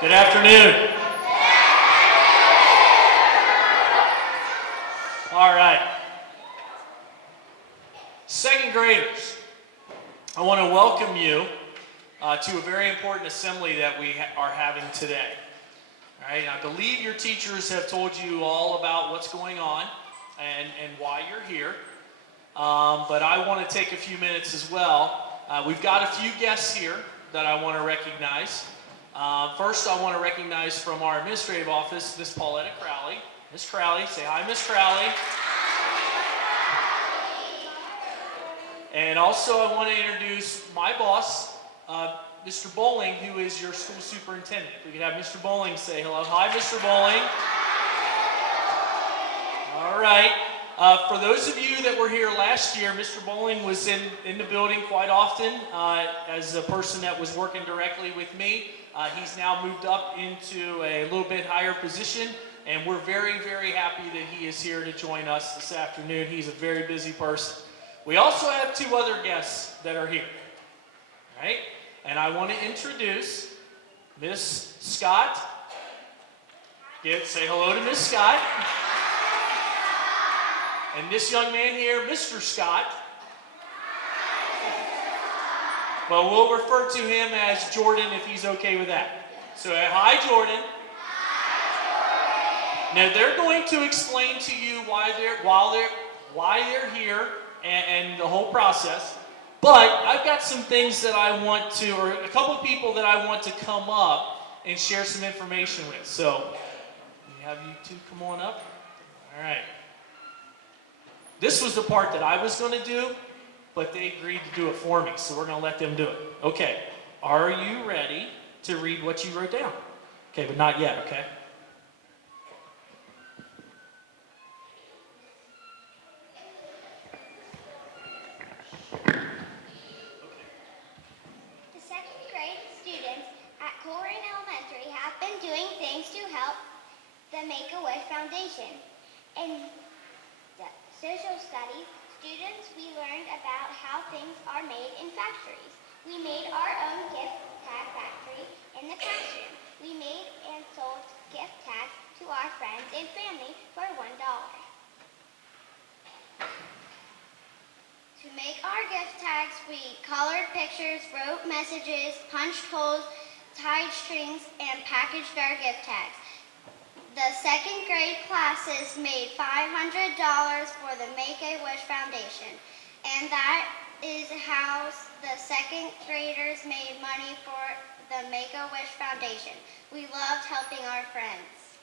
Good afternoon. All right. Second graders, I want to welcome you to a very important assembly that we are having today. All right, I believe your teachers have told you all about what's going on and why you're here. But I want to take a few minutes as well. We've got a few guests here that I want to recognize. First, I want to recognize from our administrative office, Miss Pauletta Crowley. Miss Crowley, say hi, Miss Crowley. And also, I want to introduce my boss, Mr. Bowling, who is your school superintendent. If we could have Mr. Bowling say hello. Hi, Mr. Bowling. All right. For those of you that were here last year, Mr. Bowling was in the building quite often as a person that was working directly with me. He's now moved up into a little bit higher position, and we're very, very happy that he is here to join us this afternoon. He's a very busy person. We also have two other guests that are here, right? And I want to introduce Miss Scott. Say hello to Miss Scott. And this young man here, Mr. Scott. Well, we'll refer to him as Jordan if he's okay with that. So, hi, Jordan. Now, they're going to explain to you why they're here and the whole process. But I've got some things that I want to, or a couple of people that I want to come up and share some information with. So, we have you two come on up. All right. This was the part that I was going to do, but they agreed to do it for me, so we're going to let them do it. Okay, are you ready to read what you wrote down? Okay, but not yet, okay? The second grade students at Colerain Elementary have been doing things to help the Make-A-Wish Foundation. In the social studies, students, we learned about how things are made in factories. We made our own gift tag factory in the classroom. We made and sold gift tags to our friends and family for $1. To make our gift tags, we colored pictures, wrote messages, punched holes, tied strings, and packaged our gift tags. The second grade classes made $500 for the Make-A-Wish Foundation, and that is how the second graders made money for the Make-A-Wish Foundation. We loved helping our friends.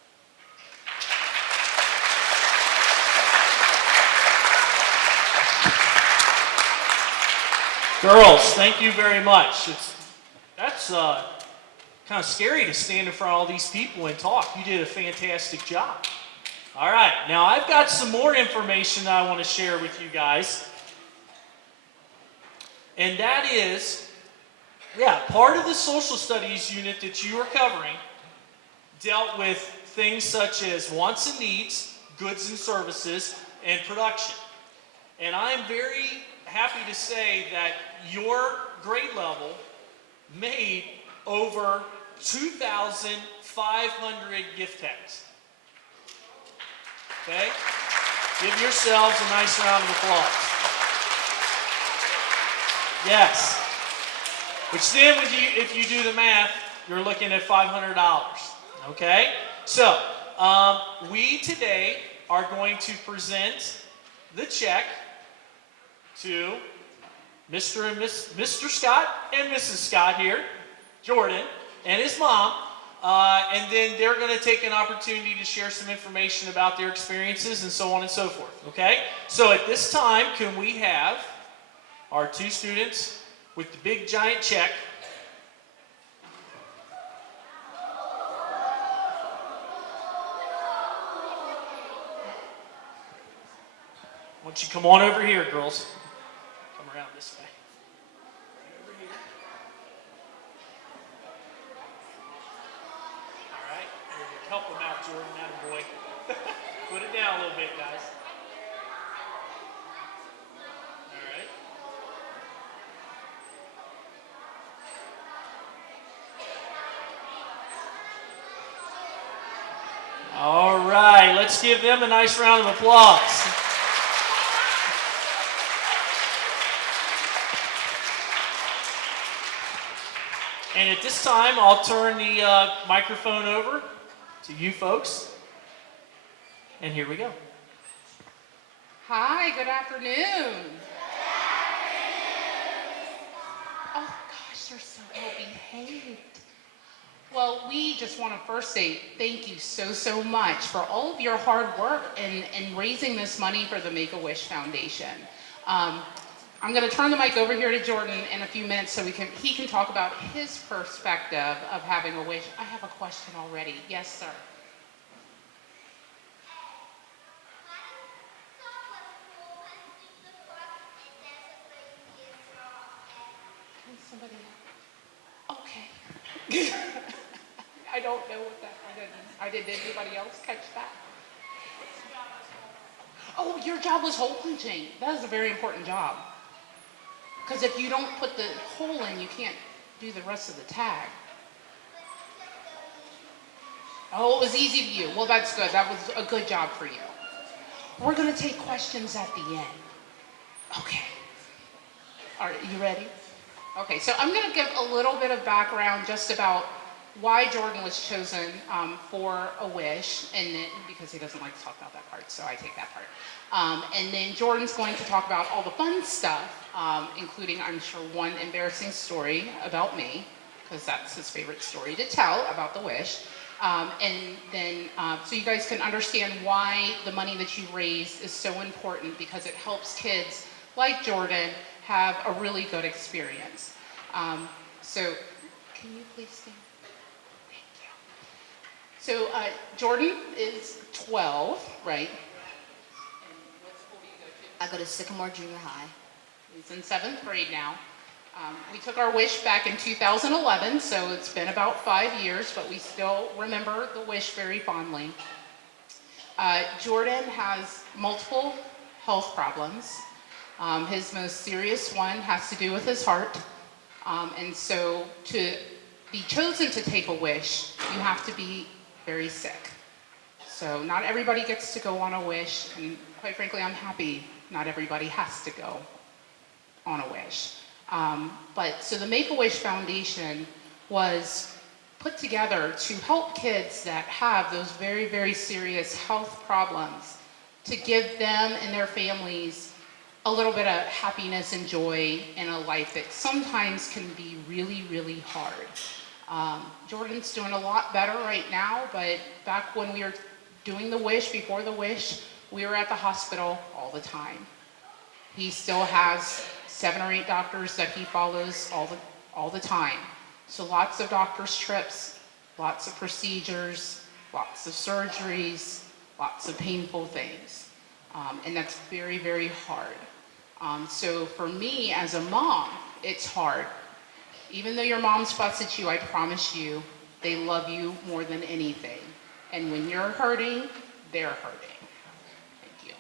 Girls, thank you very much. That's kind of scary to stand in front of all these people and talk. You did a fantastic job. All right, now I've got some more information that I want to share with you guys. And that is, part of the social studies unit that you are covering dealt with things such as wants and needs, goods and services, and production. And I'm very happy to say that your grade level made over 2,500 gift tags. Okay? Give yourselves a nice round of applause. Yes. Which then, if you do the math, you're looking at $500. Okay? So, we today are going to present the check to Mr. and Mr. Scott and Mrs. Scott here, Jordan, and his mom, and then they're going to take an opportunity to share some information about their experiences and so on and so forth, okay? So at this time, can we have our two students with the big giant check? Why don't you come on over here, girls? Come around this way. Help them out, Jordan, attaboy. Put it down a little bit, guys. All right. All right, let's give them a nice round of applause. And at this time, I'll turn the microphone over to you folks. And here we go. Hi, good afternoon. Oh gosh, you're so well behaved. Well, we just want to first say thank you so much for all of your hard work in raising this money for the Make-A-Wish Foundation. I'm going to turn the mic over here to Jordan in a few minutes so he can talk about his perspective of having a wish. I have a question already. Yes, sir. Somebody. Okay. I don't know what that. Did anybody else catch that? Oh, your job was hole punching. That is a very important job. Because if you don't put the hole in, you can't do the rest of the tag. Oh, it was easy to you. Well, that's good. That was a good job for you. We're going to take questions at the end. Okay. All right, you ready? Okay, so I'm going to give a little bit of background just about why Jordan was chosen for a wish, and then, because he doesn't like to talk about that part, so I take that part. And then Jordan's going to talk about all the fun stuff, including, I'm sure, one embarrassing story about me, because that's his favorite story to tell about the wish. And then, so you guys can understand why the money that you raise is so important, because it helps kids like Jordan have a really good experience. So, can you please stand? Thank you. So, Jordan is 12, right? And what school do you go to? I go to Sycamore Junior High. He's in 7th grade now. We took our wish back in 2011, so it's been about 5 years, but we still remember the wish very fondly. Jordan has multiple health problems. His most serious one has to do with his heart. And so to be chosen to take a wish, you have to be very sick. So not everybody gets to go on a wish, and quite frankly, I'm happy not everybody has to go on a wish. But so the Make-A-Wish Foundation was put together to help kids that have those very, very serious health problems, to give them and their families a little bit of happiness and joy in a life that sometimes can be really, really hard. Jordan's doing a lot better right now, but back when we were doing the wish, before the wish, we were at the hospital all the time. He still has 7 or 8 doctors that he follows all the time. So lots of doctor's trips, lots of procedures, lots of surgeries, lots of painful things. And that's very, very hard. So for me as a mom, it's hard. Even though your mom's fuss at you, I promise you, they love you more than anything. And when you're hurting, they're hurting. Thank you.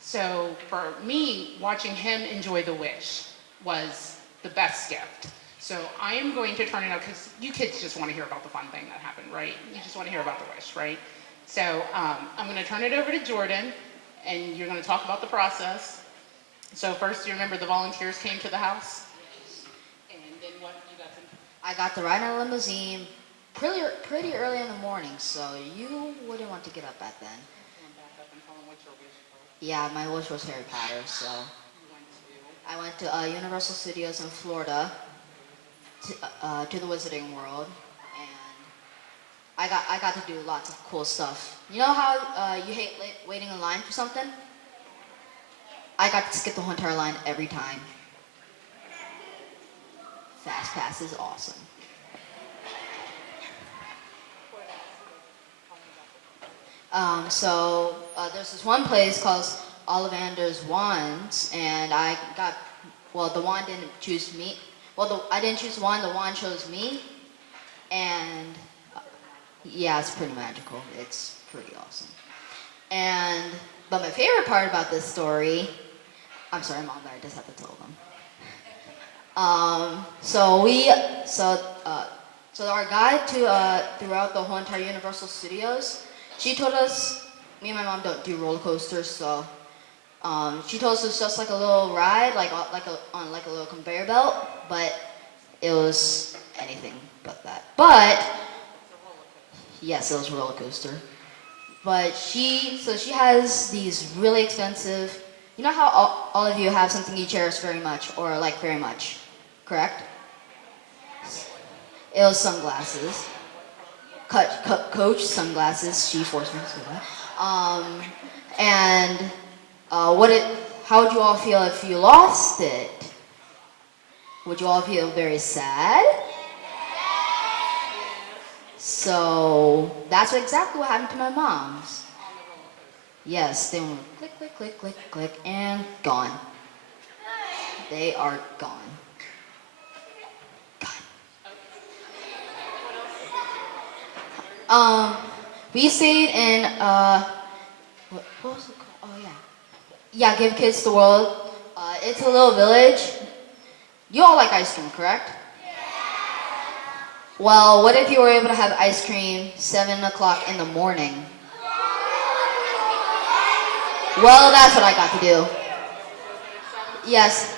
So for me, watching him enjoy the wish was the best gift. So I am going to turn it out, because you kids just want to hear about the fun thing that happened, right? You just want to hear about the wish, right? So I'm going to turn it over to Jordan, and you're going to talk about the process. So first, you remember the volunteers came to the house? And then what you got to... I got to ride in a limousine pretty early in the morning, so you wouldn't want to get up at then. Back up and tell them what your wish was. Yeah, my wish was Harry Potter, so You went to... I went to Universal Studios in Florida to the Wizarding World, and I got to do lots of cool stuff. You know how you hate waiting in line for something? I got to skip the whole entire line every time. Fast Pass is awesome. So there's this one place called Ollivander's Wands, and the wand didn't choose me. I didn't choose the wand, the wand chose me, and yeah, it's pretty magical. It's pretty awesome. But my favorite part about this story, I'm sorry, Mom, but I just have to tell them. So our guide throughout the whole entire Universal Studios, she told us, me and my mom don't do roller coasters, so she told us it was just like a little ride, on like a little conveyor belt, but it was anything but that. But yes, it was a roller coaster. But she has these really expensive. You know how all of you have something you cherish very much or like very much, correct? It was sunglasses. Coach sunglasses. She forced me to do that. And how would you all feel if you lost it? Would you all feel very sad? So that's exactly what happened to my mom's. Yes, they went click, click, click, click, click, and gone. They are gone. We stayed in what was it called? Oh yeah, yeah. Give Kids the World. It's a little village. You all like ice cream, correct? Well, what if you were able to have ice cream 7 o'clock in the morning? Well, that's what I got to do. Yes,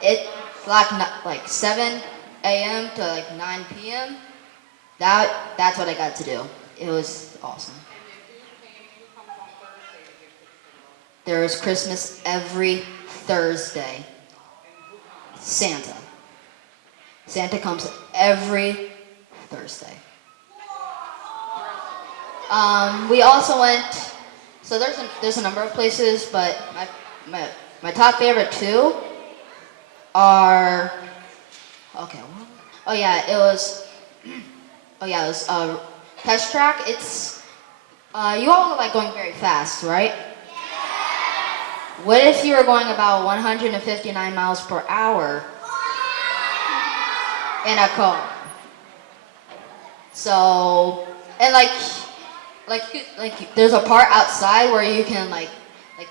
it like 7 a.m. to like 9 p.m. That's what I got to do. It was awesome. There is Christmas every Thursday. Santa. Santa comes every Thursday. We also went. So there's a number of places, but my top favorite two are. Okay. Oh yeah, it was. Oh yeah, it was test track. It's you all like going very fast, right? What if you were going about 159 miles per hour in a car? So, and there's a part outside where you can like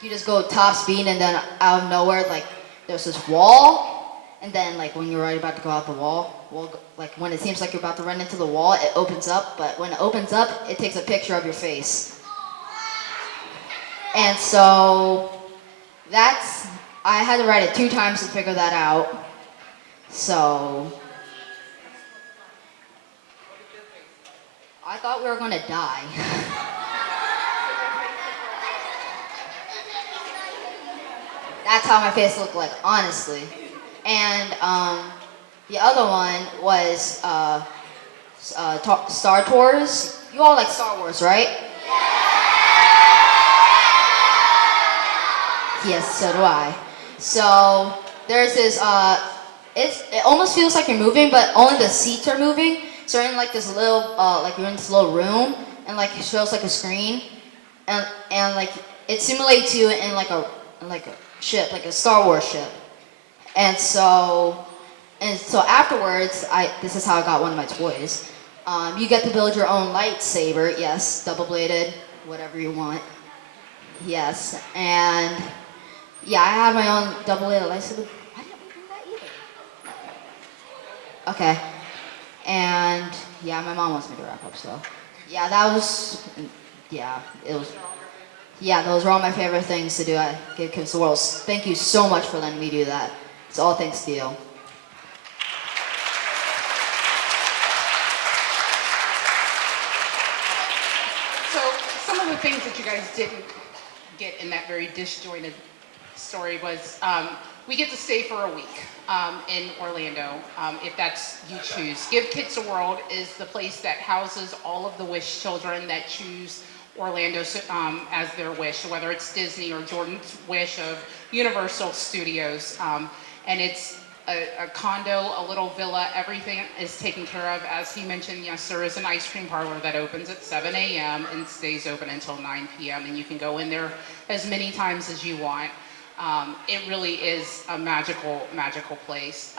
you just go top speed and then out of nowhere like there's this wall, and then like when you're right about to go out the wall, like when it seems like you're about to run into the wall, it opens up, but when it opens up, it takes a picture of your face. And so I had to write it 2 times to figure that out. So I thought we were gonna die. That's how my face looked like, honestly. And the other one was Star Tours. You all like Star Wars, right? Yes, so do I. So there's this. It almost feels like you're moving, but only the seats are moving. So you're in like this little, like you're in this little room, and like it shows like a screen, and like it simulates you in like a ship, like a Star Wars ship. And so afterwards, this is how I got one of my toys. You get to build your own lightsaber. Yes, double-bladed, whatever you want. Yes, and yeah, I have my own double-bladed lightsaber. Why didn't we bring that either? Okay, and yeah, my mom wants me to wrap up, so yeah, those were all my favorite things to do at Give Kids the World. Thank you so much for letting me do that. It's all thanks to you. So some of the things that you guys didn't get in that very disjointed story was we get to stay for a week in Orlando, if that's you choose. Give Kids a World is the place that houses all of the Wish children that choose Orlando as their wish, whether it's Disney or Jordan's wish of Universal Studios. And it's a condo, a little villa, everything is taken care of. As he mentioned, yes, there is an ice cream parlor that opens at 7 a.m. and stays open until 9 p.m. and you can go in there as many times as you want. It really is a magical, magical place.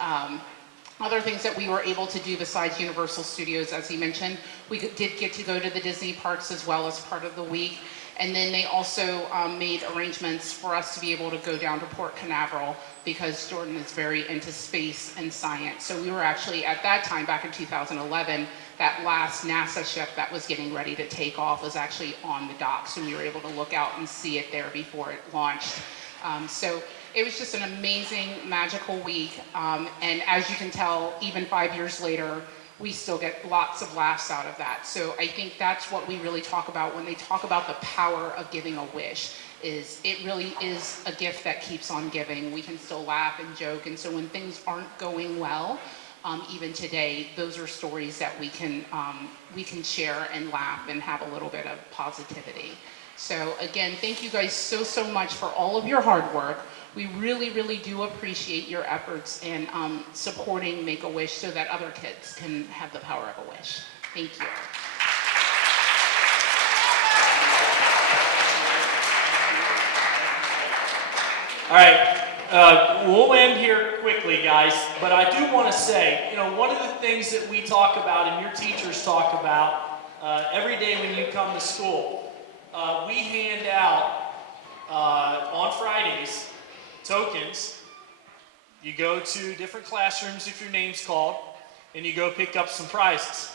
Other things that we were able to do besides Universal Studios, as he mentioned, we did get to go to the Disney parks as well as part of the week. And then they also made arrangements for us to be able to go down to Port Canaveral because Jordan is very into space and science. So we were actually, at that time, back in 2011, that last NASA ship that was getting ready to take off was actually on the docks, and we were able to look out and see it there before it launched. So it was just an amazing, magical week. And as you can tell, even 5 years later, we still get lots of laughs out of that. So I think that's what we really talk about when they talk about the power of giving a wish, is it really is a gift that keeps on giving. We can still laugh and joke. And so when things aren't going well, even today, those are stories that we can share and laugh and have a little bit of positivity. So again, thank you guys so much for all of your hard work. We really do appreciate your efforts in supporting Make-A-Wish so that other kids can have the power of a wish. Thank you. All right, we'll end here quickly, guys, but I do want to say, you know, one of the things that we talk about and your teachers talk about every day when you come to school, we hand out on Fridays tokens. You go to different classrooms if your name's called, and you go pick up some prizes.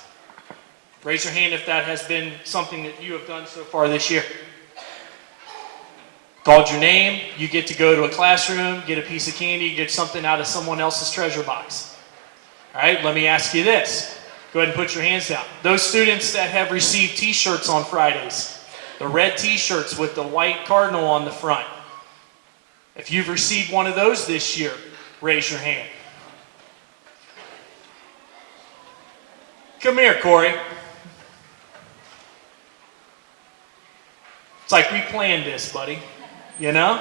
Raise your hand if that has been something that you have done so far this year. Called your name, you get to go to a classroom, get a piece of candy, get something out of someone else's treasure box. All right, let me ask you this. Go ahead and put your hands down. Those students that have received t-shirts on Fridays, the red t-shirts with the white cardinal on the front. If you've received one of those this year, raise your hand. Come here, Corey. It's like we planned this, buddy. You know?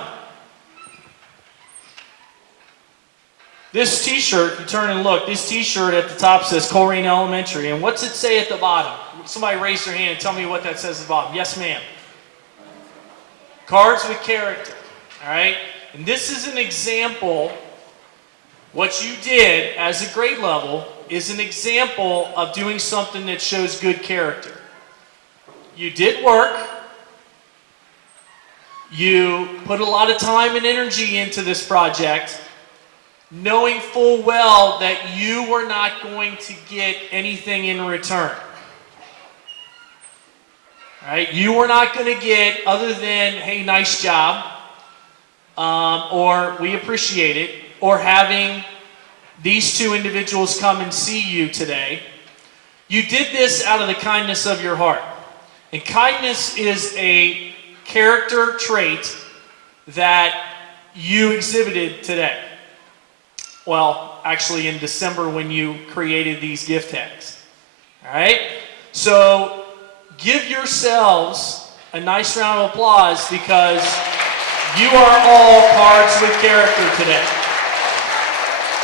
This t-shirt, you turn and look, this t-shirt at the top says Colerain Elementary. And what's it say at the bottom? Somebody raise their hand and tell me what that says at the bottom. Yes, ma'am. Cards with character. All right? And this is an example. What you did as a grade level is an example of doing something that shows good character. You did work. You put a lot of time and energy into this project, knowing full well that you were not going to get anything in return. All right? You were not going to get, other than, hey, nice job, or we appreciate it, or having these two individuals come and see you today. You did this out of the kindness of your heart. And kindness is a character trait that you exhibited today. Well, actually in December when you created these gift tags. All right? So give yourselves a nice round of applause because you are all cards with character today.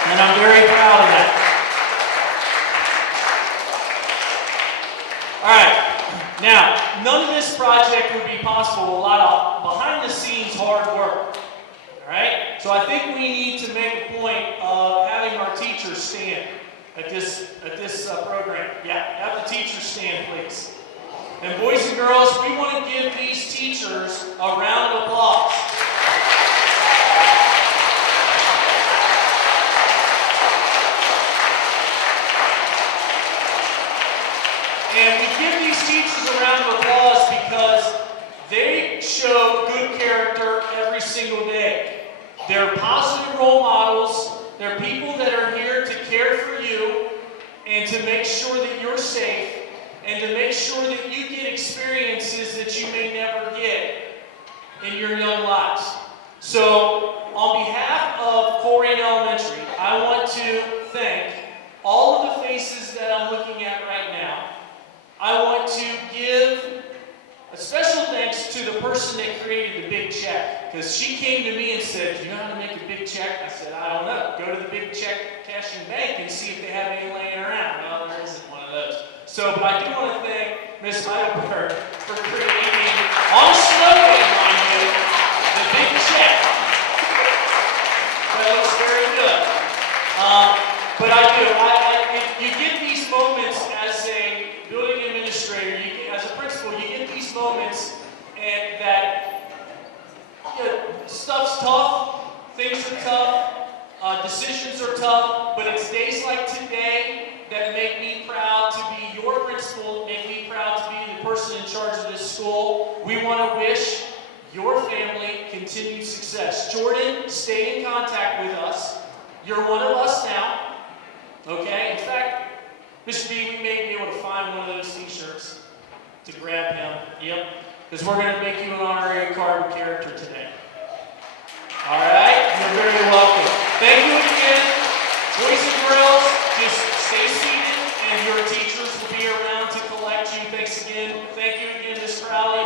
And I'm very proud of that. All right. Now, none of this project would be possible with a lot of behind-the-scenes hard work. All right? So I think we need to make a point of having our teachers stand at this program. Yeah, have the teachers stand, please. And boys and girls, we want to give these teachers a round of applause. And we give these teachers a round of applause because they show good character every single day. They're positive role models. They're people that are here to care for you and to make sure that you're safe and to make sure that you get experiences that you may never get in your young lives. So, on behalf of Colerain Elementary, I want to thank all of the faces that I'm looking at right now. I want to give a special thanks to the person that created the big check, because she came to me and said, "Do you know how to make a big check?" I said, "I don't know. Go to the big check cashing bank and see if they have any laying around." Well, there isn't one of those. So, but I do want to thank Ms. Heidelberg for creating, on a snow day, mind you, the big check. That looks very good. But I do. You get these moments as a building administrator, as a principal, you get these moments, and that stuff's tough, things are tough, decisions are tough, but it's days like today that make me proud to be your principal, make me proud to be the person in charge of this school. We want to wish your family continued success. Jordan, stay in contact with us. You're one of us now, okay? In fact, Mr. B, we may be able to find one of those t-shirts to grab him. Yep, because we're going to make you an honorary card character today. All right? You're very welcome. Thank you again. Boys and girls, just stay seated, and your teachers will be around to collect you. Thanks again. Thank you again, Ms. Crowley.